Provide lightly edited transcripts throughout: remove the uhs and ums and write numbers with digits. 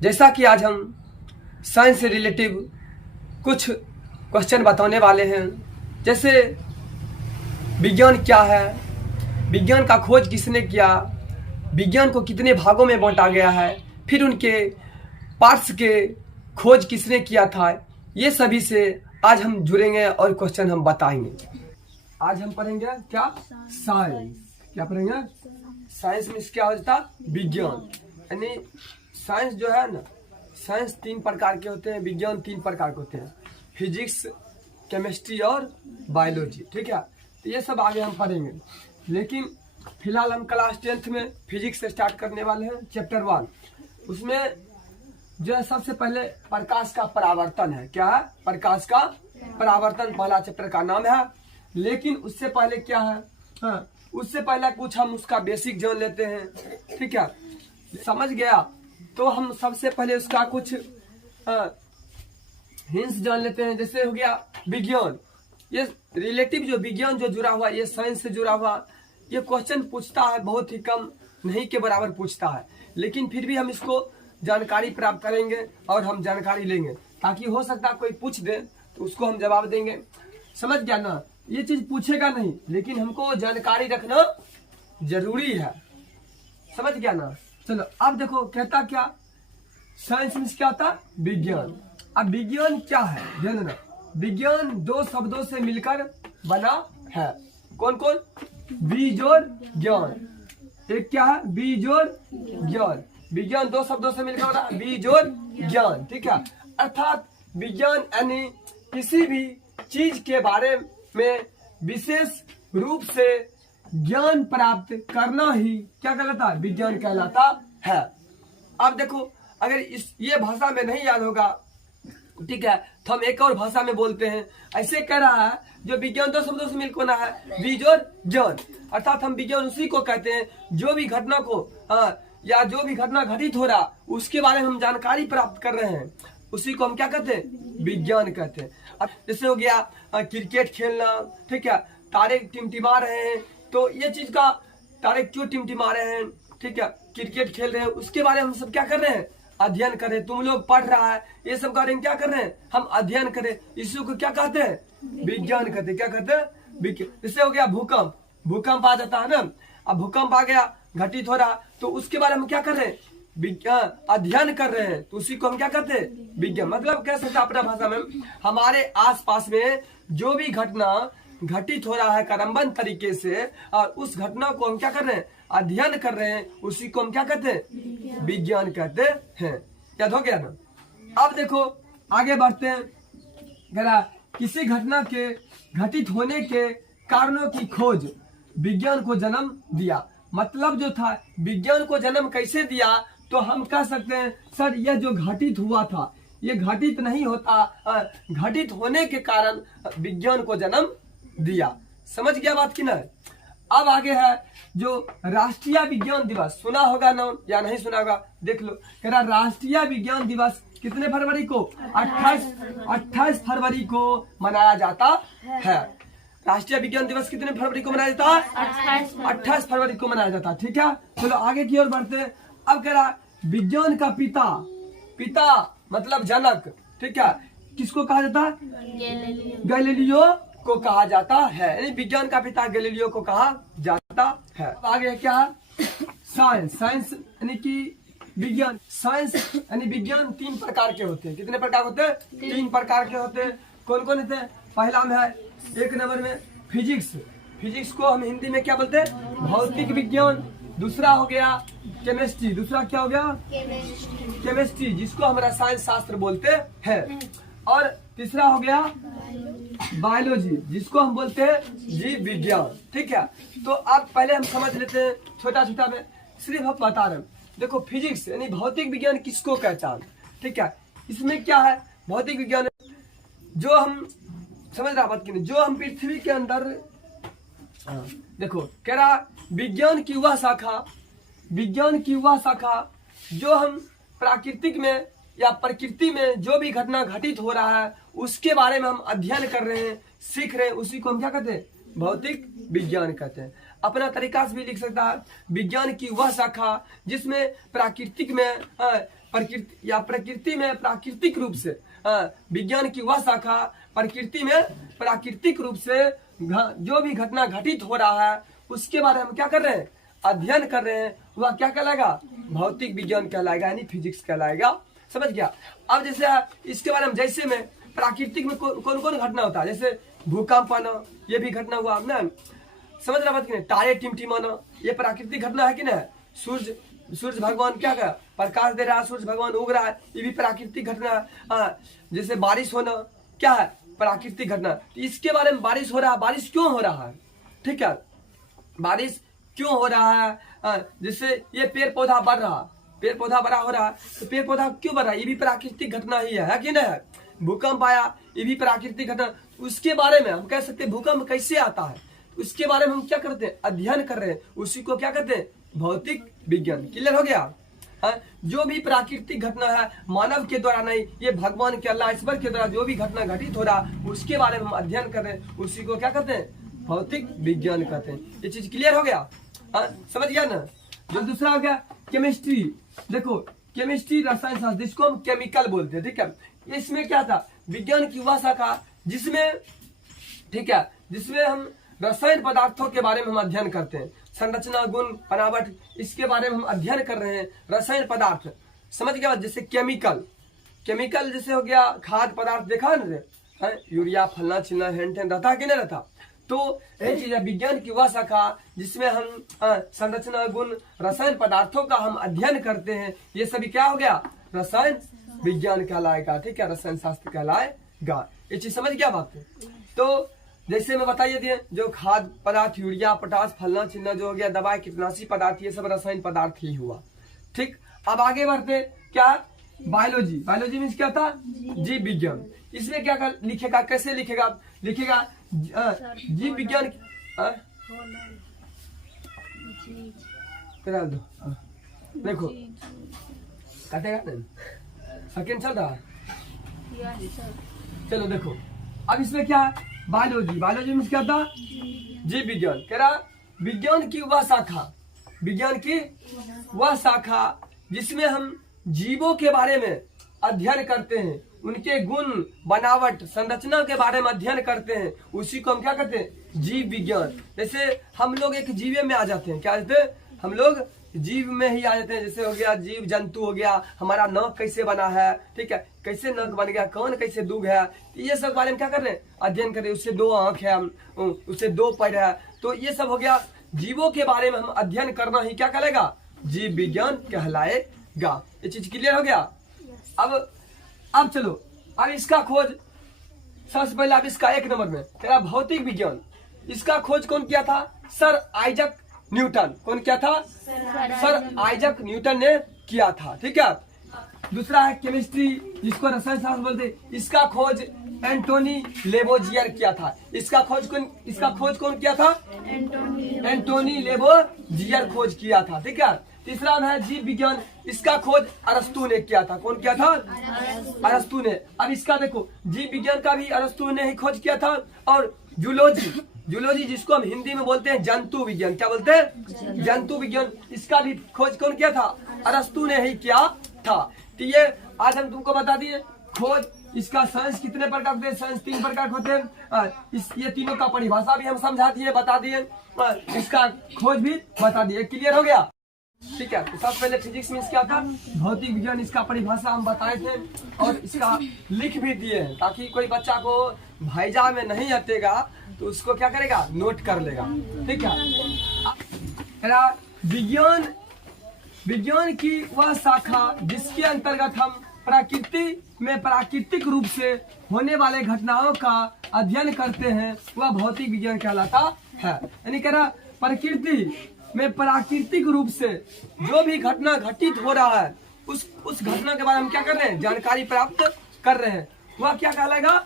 जैसा कि आज हम साइंस से रिलेटिव कुछ क्वेश्चन बताने वाले हैं। जैसे विज्ञान क्या है, विज्ञान का खोज किसने किया, विज्ञान को कितने भागों में बांटा गया है, फिर उनके पार्ट्स के खोज किसने किया था, ये सभी से आज हम जुड़ेंगे और क्वेश्चन हम बताएंगे। आज हम पढ़ेंगे क्या, साइंस। क्या पढ़ेंगे? साइंस में क्या होता है? विज्ञान। यानी साइंस जो है ना, साइंस 3 प्रकार के होते हैं, विज्ञान 3 प्रकार के होते हैं, फिजिक्स, केमिस्ट्री और बायोलॉजी। ठीक है, तो ये सब आगे हम पढ़ेंगे। लेकिन फिलहाल हम क्लास 10th में फिजिक्स से स्टार्ट करने वाले हैं, चैप्टर 1। उसमें जो है सबसे पहले प्रकाश का परावर्तन है। क्या है? प्रकाश का परावर्तन पहला चैप्टर का नाम है। लेकिन उससे पहले क्या है, हाँ, उससे पहले कुछ हम उसका बेसिक जान लेते हैं। ठीक है, समझ गया? तो हम सबसे पहले उसका कुछ हिंट्स जान लेते हैं। जैसे हो गया विज्ञान, ये रिलेटिव जो विज्ञान जो जुड़ा हुआ, ये साइंस से जुड़ा हुआ, ये क्वेश्चन पूछता है, बहुत ही कम, नहीं के बराबर पूछता है। लेकिन फिर भी हम इसको जानकारी प्राप्त करेंगे और हम जानकारी लेंगे, ताकि हो सकता है कोई पूछ दे तो उसको हम जवाब देंगे। समझ गया ना? ये चीज पूछेगा नहीं, लेकिन हमको जानकारी रखना जरूरी है। समझ गया ना? चलो अब देखो, कहता क्या, साइंस में क्या होता? विज्ञान। अब विज्ञान क्या है जानना। विज्ञान 2 शब्दों से मिलकर बना है। कौन कौन? बीज और ज्ञान। एक क्या है? बीज और ज्ञान। विज्ञान 2 शब्दों से मिलकर बना, बीज और ज्ञान। ठीक है, अर्थात विज्ञान यानी किसी भी चीज के बारे में विशेष रूप से ज्ञान प्राप्त करना ही क्या कहलाता है? विज्ञान कहलाता है। अब देखो, अगर ये भाषा में नहीं याद होगा, ठीक है, तो हम एक और भाषा में बोलते हैं। ऐसे कह रहा है, जो विज्ञान 2 शब्दों से मिलकर बना है, बीज और ज्ञान। अर्थात हम विज्ञान उसी को कहते हैं जो भी घटना को, या जो भी घटना घटित हो रहा, उसके बारे में हम जानकारी प्राप्त कर रहे हैं, उसी को हम क्या कहते हैं? विज्ञान कहते हैं। अब जैसे हो गया क्रिकेट खेलना, ठीक है, तारे टिमटिमा रहे हैं, तो ये चीज का, तारे क्यों टिमटिमा रहे हैं, ठीक है, क्रिकेट खेल रहे हैं, उसके बारे में हम सब क्या कर रहे हैं? अध्ययन करें। तुम लोग पढ़ रहा है, ये सब बारे में क्या कर रहे हैं? हम अध्ययन करें। इसी को क्या कहते हैं? विज्ञान कहते हैं। क्या कहते हैं? विज्ञान। जैसे हो गया भूकंप, भूकंप आ जाता है ना, अब भूकंप आ गया, घटित हो रहा, तो उसके बारे में क्या कर रहे हैं? विज्ञान, अध्ययन कर रहे हैं, तो उसी को हम क्या कहते हैं? विज्ञान। मतलब कह सकते हैं अपना भाषा में, हमारे आसपास में जो भी घटना घटित हो रहा है क्रमबद्ध तरीके से, और उस घटना को हम क्या कर रहे हैं? अध्ययन कर रहे हैं, उसी को हम क्या कहते हैं? विज्ञान कहते हैं। याद हो गया ना? अब देखो आगे बढ़ते हैं। किसी घटना के घटित होने के कारणों की खोज विज्ञान को जन्म दिया। मतलब जो था, विज्ञान को जन्म कैसे दिया, तो हम कह सकते हैं सर, यह जो घटित हुआ था, ये घटित नहीं होता, घटित होने के कारण विज्ञान को जन्म दिया। समझ गया बात की ना? अब आगे है जो राष्ट्रीय विज्ञान दिवस, सुना होगा ना या नहीं सुना होगा, देख लो। कह रहा राष्ट्रीय विज्ञान दिवस कितने फरवरी को? 28 फरवरी को मनाया जाता है। राष्ट्रीय विज्ञान दिवस कितने फरवरी को मनाया जाता है? 28 फरवरी को मनाया जाता है। ठीक है, चलो आगे की ओर बढ़ते हैं। अब कह रहा विज्ञान का पिता, पिता मतलब जनक, ठीक है, किसको कहा जाता है? गैलीलियो को कहा जाता है। यानी विज्ञान का पिता गैलीलियो को कहा जाता है। आगे क्या? साइंस। साइंस यानी कि विज्ञान। साइंस यानी विज्ञान 3 प्रकार के होते हैं। कितने प्रकार होते हैं? 3 प्रकार के होते हैं। कौन कौन होते हैं? पहला में है, 1 नंबर में फिजिक्स। फिजिक्स को हम हिंदी में क्या बोलते हैं? भौतिक विज्ञान। दूसरा हो गया केमिस्ट्री। दूसरा क्या हो गया? केमिस्ट्री, जिसको हम रसायन शास्त्र बोलते हैं। और तीसरा हो गया बायोलॉजी, जिसको हम बोलते हैं जीव विज्ञान। ठीक है, तो अब पहले हम समझ लेते हैं छोटा छोटा में, सिर्फ हम बता रहे हैं। देखो फिजिक्स यानी भौतिक विज्ञान किसको कहता है? ठीक है, इसमें क्या है? भौतिक विज्ञान जो हम समझ रहा बात की नहीं, जो हम पृथ्वी के अंदर, देखो कह रहा विज्ञान की वह शाखा, विज्ञान की वह शाखा जो हम प्राकृतिक में या प्रकृति में जो भी घटना घटित हो रहा है उसके बारे में हम अध्ययन कर रहे हैं, सीख रहे हैं, उसी को हम क्या कहते हैं? भौतिक विज्ञान कहते हैं। अपना तरीका से भी लिख सकता है। विज्ञान की वह शाखा जिसमें प्राकृतिक में प्रकृति या प्रकृति में प्राकृतिक रूप से विज्ञान की वह शाखा प्रकृति में प्राकृतिक रूप से जो भी घटना घटित हो रहा है उसके बारे में हम क्या कर रहे हैं, अध्ययन कर रहे हैं, वह क्या कहलाएगा, भौतिक विज्ञान कहलाएगा, यानी फिजिक्स कहलाएगा। समझ गया। अब जैसे इसके बारे में जैसे में प्राकृतिक में कौन कौन घटना होता है, जैसे भूकंप आना, ये भी घटना हुआ ना, समझ रहा बात कि नहीं, तारे टिमटिमाना, ये प्राकृतिक घटना है कि नहीं, सूर्य भगवान क्या कर प्रकाश दे रहा है, सूर्य भगवान उग रहा है, ये भी प्राकृतिक घटना है। जैसे बारिश होना क्या है, प्राकृतिक घटना। तो इसके बारे में बारिश हो रहा है, बारिश क्यों हो रहा है, ठीक है, बारिश क्यों हो रहा है, जिससे ये पेड़ पौधा बढ़ रहा, पेड़ पौधा बड़ा हो रहा है, तो पेड़ पौधा क्यों बढ़ रहा है, ये भी प्राकृतिक घटना ही है कि नहीं है। भूकंप आया, ये भी प्राकृतिक घटना। उसके बारे में हम कह सकते हैं भूकंप कैसे आता है, उसके बारे में हम क्या करते हैं, अध्ययन कर रहे हैं, उसी को क्या कहते हैं, भौतिक विज्ञान। क्लियर हो गया। जो भी प्राकृतिक घटना है मानव के द्वारा नहीं, ये भगवान के अल्लाह ईश्वर के द्वारा जो भी घटना घटित हो रहा है उसके बारे में हम अध्ययन कर रहे हैं, उसी को क्या कहते हैं, भौतिक विज्ञान कहते हैं। ये चीज क्लियर हो गया, समझ गया ना। जो दूसरा हो गया केमिस्ट्री। देखो केमिस्ट्री रसायन शास्त्र, जिसको हम केमिकल बोलते हैं, ठीक है। इसमें क्या था, विज्ञान की वह शाखा जिसमें, ठीक है, जिसमें हम रसायन पदार्थों के बारे में हम अध्ययन करते हैं, संरचना, गुण, बनावट, इसके बारे में हम अध्ययन कर रहे हैं, रसायन पदार्थ। समझ गया। जैसे केमिकल, केमिकल जैसे हो गया खाद्य पदार्थ, देखा ना, यूरिया फलना चिलना हेन टेन रहता कि नहीं रहता। तो यही चीज है विज्ञान की वह शाखा जिसमें हम संरचना, गुण, रसायन पदार्थों का हम अध्ययन करते हैं, ये सभी क्या हो गया, रसायन विज्ञान कहलाएगा, ठीक है, रसायन शास्त्र कहलाएगा। ये चीज समझ गया बात। तो जैसे मैं बताइए दिए, जो खाद्य पदार्थ, यूरिया पोटास फलना चिलना जो हो गया, दवाई कीटनाशी पदार्थ, ये सब रसायन पदार्थ ही हुआ, ठीक। अब आगे बढ़ते, क्या, बायोलॉजी। बायोलॉजी मीन्स क्या था, जीव विज्ञान। इसमें क्या लिखेगा, कैसे लिखेगा, लिखेगा जीव विज्ञान, करा दो, देखो काटेगा सेकेंड चल रहा, चलो देखो। अब इसमें क्या है, बायोलॉजी। बायोलॉजी में क्या था, जीव विज्ञान। कह रहा विज्ञान की वह शाखा, विज्ञान की वह शाखा जिसमें हम जीवों के बारे में अध्ययन करते हैं, उनके गुण, बनावट, संरचना के बारे में अध्ययन करते हैं, उसी को हम क्या कहते हैं, जीव विज्ञान। जैसे हम लोग एक जीव में आ जाते हैं, क्या कहते हैं, हम लोग जीव में ही आ जाते हैं। जैसे हो गया जीव जंतु हो गया, हमारा नाक कैसे बना है, ठीक है, कैसे नाक बन गया, कौन कैसे दूध है, ये सब बारे में क्या कर रहे हैं, अध्ययन कर रहे हैं। उससे 2 आंख है, उससे 2 पैर है, तो ये सब हो गया जीवों के बारे में हम अध्ययन करना ही क्या कहलाएगा, जीव विज्ञान कहलाएगा। ये चीज क्लियर हो गया। अब चलो, अब इसका खोज सबसे पहले, अब इसका 1 नंबर में तेरा भौतिक विज्ञान। इसका खोज कौन किया था, सर आइजक न्यूटन। कौन किया था, सर आइजक न्यूटन ने किया था, ठीक है। दूसरा है केमिस्ट्री, जिसको रसायन शास्त्र बोलते हैं, इसका खोज एंटोनी लेवोजियर किया था। इसका खोज कौन किया था, एंटोनी लेवोजियर खोज किया था, ठीक है। तीसरा है जीव विज्ञान, इसका खोज अरस्तु ने किया था। कौन किया था, अरस्तु ने। अब इसका देखो, जीव विज्ञान का भी अरस्तु ने ही खोज किया था। और जूलॉजी, जूलॉजी जिसको हम हिंदी में बोलते हैं जंतु विज्ञान, क्या बोलते हैं, जंतु विज्ञान, इसका भी खोज कौन किया था, अरस्तु ने ही किया था। तो ये आज हम तुमको बता दिए खोज। इसका साइंस कितने प्रकार होते हैं, साइंस 3 प्रकार होते हैं। ये तीनों का परिभाषा भी हम समझा दिए, बता दिए, इसका खोज भी बता दिए। क्लियर हो गया, ठीक है। तो सबसे पहले फिजिक्स मीन्स क्या था, भौतिक विज्ञान, इसका परिभाषा हम बताए थे और इसका लिख भी दिए हैं, ताकि कोई बच्चा को भाईजा में नहीं आतेगा तो उसको क्या करेगा, नोट कर लेगा, ठीक है। विज्ञान की वह शाखा जिसके अंतर्गत हम प्रकृति में प्राकृतिक रूप से होने वाले घटनाओं का अध्ययन करते हैं, वह भौतिक विज्ञान कहलाता है। यानी कह रहा प्रकृति में प्राकृतिक रूप से जो भी घटना घटित हो रहा है, उस घटना के बारे में हम क्या कर रहे हैं, जानकारी प्राप्त कर रहे हैं, वह क्या कहलाएगा,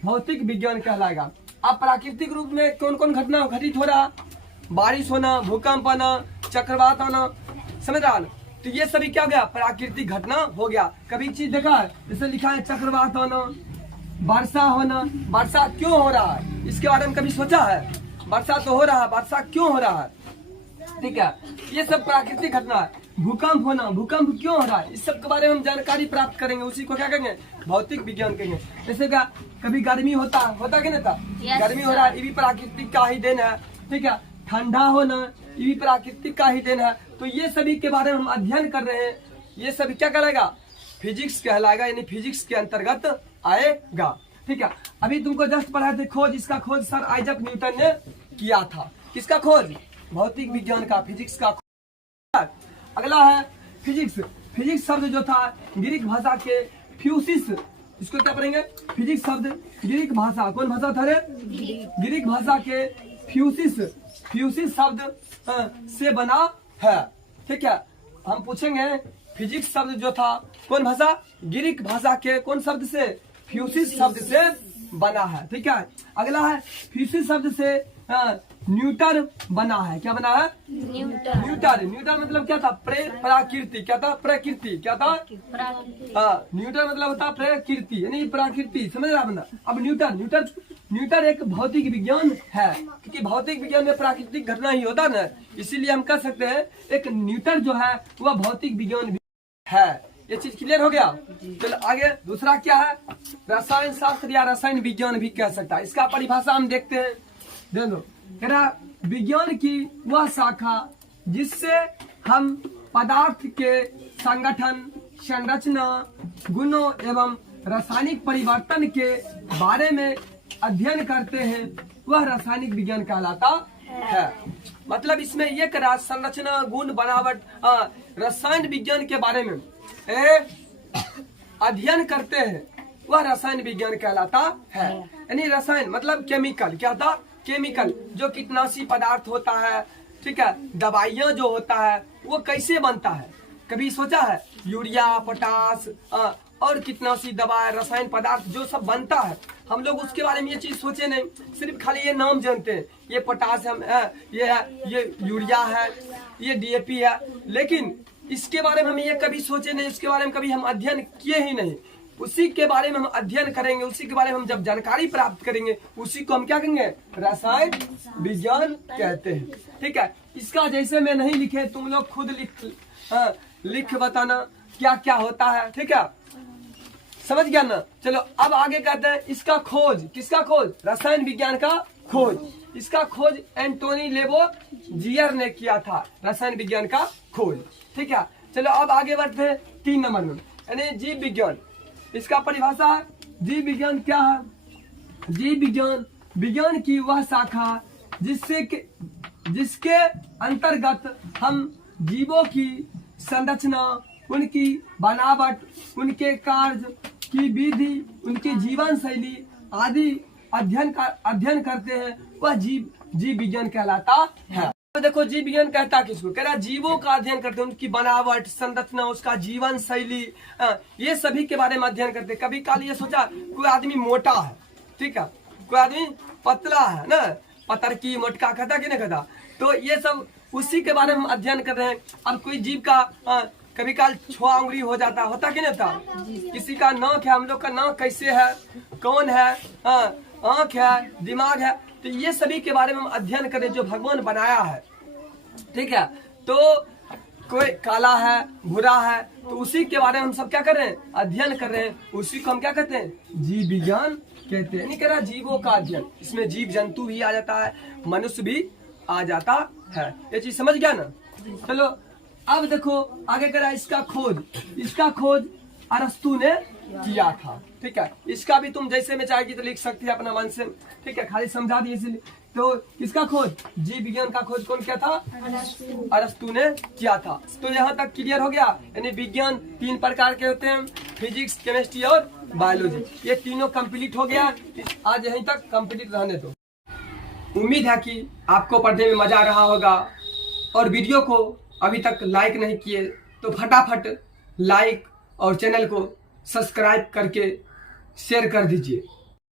भौतिक विज्ञान कहलाएगा। अब प्राकृतिक रूप में कौन कौन घटना घटित हो रहा, बारिश होना, भूकंप आना, चक्रवात आना, समझ रहा। तो ये सभी क्या हो गया, प्राकृतिक घटना हो गया। कभी चीज देखा है, जैसे लिखा है चक्रवात आना, वर्षा होना, वर्षा क्यों हो रहा है, इसके बारे में कभी सोचा है, वर्षा तो हो रहा है, वर्षा क्यों हो रहा है, ठीक है, ये सब प्राकृतिक घटना है। भूकंप होना, भूकंप क्यों हो रहा है, इस सब के बारे में हम जानकारी प्राप्त करेंगे, उसी को क्या कहेंगे, भौतिक विज्ञान कहेंगे। जैसे क्या कभी गर्मी होता कि नहीं था, गर्मी हो रहा है, ये भी प्राकृतिक का ही देन है, ठीक है। ठंडा होना ये भी प्राकृतिक का ही देन है। तो ये सभी के बारे में हम अध्ययन कर रहे हैं, ये सभी क्या कहलाएगा, फिजिक्स कहलाएगा, यानी फिजिक्स के अंतर्गत आएगा, ठीक है। अभी तुमको जस्ट पढ़ा थे खोज, इसका खोज सर आइजक न्यूटन ने किया था। किसका खोज, भौतिक विज्ञान का, फिजिक्स का खोज। अगला है फिजिक्स। फिजिक्स शब्द जो था ग्रीक भाषा के फ्यूसिस, इसको क्या पढ़ेंगे, फिजिक्स शब्द ग्रीक भाषा, कौन भाषा था रे, ग्रीक भाषा के फ्यूसिस शब्द से बना है, ठीक है। हम पूछेंगे फिजिक्स शब्द जो था कौन भाषा, ग्रीक भाषा के कौन शब्द से, फ्यूसिस शब्द से बना है, ठीक है। अगला है फ्यूसिस शब्द से न्यूटन बना है, क्या बना है, न्यूटन मतलब क्या था, प्राकृति, क्या था, प्रकृति, क्या था, न्यूटन मतलब होता प्रकृति, यानी प्रकृति, समझ रहा बंदा। अब न्यूटन एक भौतिक विज्ञान है, क्योंकि भौतिक विज्ञान में प्राकृतिक घटना ही होता है, इसीलिए हम कह सकते हैं एक न्यूटन जो है वह भौतिक विज्ञान भी है। ये चीज क्लियर हो गया। चलो आगे दूसरा क्या है, रसायन शास्त्र या रसायन विज्ञान भी कह सकता है। इसका परिभाषा हम देखते हैं, देखो विज्ञान की वह शाखा जिससे हम पदार्थ के संगठन, संरचना, गुणों एवं रासायनिक परिवर्तन के बारे में अध्ययन करते हैं, वह रासायनिक विज्ञान कहलाता है। मतलब इसमें ये करा संरचना, गुण, बनावट, रसायन विज्ञान के बारे में अध्ययन करते हैं, वह रसायन विज्ञान कहलाता है। यानी रसायन मतलब केमिकल, क्या था, केमिकल, जो कीटनाशी पदार्थ होता है, ठीक है, दवाइयाँ जो होता है वो कैसे बनता है, कभी सोचा है, यूरिया, पोटास और कीटनाशी दवा, रसायन पदार्थ जो सब बनता है, हम लोग उसके बारे में ये चीज सोचे नहीं, सिर्फ खाली ये नाम जानते हैं, ये पोटास है, ये यूरिया है, ये डीएपी है, लेकिन इसके बारे में हम ये कभी सोचे नहीं, इसके बारे में कभी हम अध्ययन किए ही नहीं। उसी के बारे में हम अध्ययन करेंगे, उसी के बारे में हम जब जानकारी प्राप्त करेंगे, उसी को हम क्या कहेंगे, रसायन विज्ञान कहते हैं, ठीक है। इसका जैसे मैं नहीं लिखे, तुम लोग खुद लिख बताना क्या क्या होता है, ठीक है, समझ गया ना। चलो अब आगे कहते हैं इसका खोज, किसका खोज, रसायन विज्ञान का खोज। इसका खोज एंटोनी लेवोजियर ने किया था, रसायन विज्ञान का खोज, ठीक है। चलो अब आगे बढ़ते हैं 3 नंबर में, यानी जीव विज्ञान। इसका परिभाषा है, जीव विज्ञान क्या है, जीव विज्ञान विज्ञान की वह शाखा जिसके अंतर्गत हम जीवों की संरचना, उनकी बनावट, उनके कार्य की विधि, उनकी जीवन शैली आदि अध्ययन करते हैं, वह जीव विज्ञान कहलाता है। तो देखो जीव विज्ञान कहता किसको, कह रहा जीवों का अध्ययन करते हैं, उनकी बनावट, संरचना, उसका जीवन शैली, ये सभी के बारे में अध्ययन करते हैं। कभी काल ये सोचा कोई आदमी मोटा है, ठीक है, कोई आदमी पतला है ना, पतरकी मोटका कहता कि नहीं कहता, तो ये सब उसी के बारे में हम अध्ययन कर रहे हैं। अब कोई जीव का कभी काल 6 उंगली हो जाता, होता कि नहीं था, किसी का नाक है, हम लोग का नाक कैसे है, कौन है, आँख है, दिमाग है, तो ये सभी के बारे में हम अध्ययन करें जो भगवान बनाया है, ठीक है। तो कोई काला है, भूरा है, तो उसी के बारे में हम सब क्या कर रहे हैं, अध्ययन कर रहे हैं, उसी को हम क्या कहते हैं, जीव विज्ञान कहते हैं। नहीं कह रहा जीवों का अध्ययन, इसमें जीव जंतु भी आ जाता है, मनुष्य भी आ जाता है, ये चीज समझ गया ना। चलो अब देखो आगे करा इसका खोज अरस्तु ने किया था, ठीक है। इसका भी तुम जैसे में चाहेगी तो लिख सकती है अपना मन से, ठीक है, खाली समझा दिए इसलिए। तो किसका खोज, जीव विज्ञान का खोज कौन किया था, अरस्तु ने किया था। तो यहाँ तक क्लियर हो गया, यानी विज्ञान 3 प्रकार के होते हैं, फिजिक्स, केमिस्ट्री और बायोलॉजी, ये तीनों कंप्लीट हो गया। आज यहीं तक कंप्लीट रहने दो। उम्मीद है कि आपको पढ़ने में मजा आ रहा होगा, और वीडियो को अभी तक लाइक नहीं किए तो फटाफट लाइक और चैनल को सब्सक्राइब करके शेयर कर दीजिए।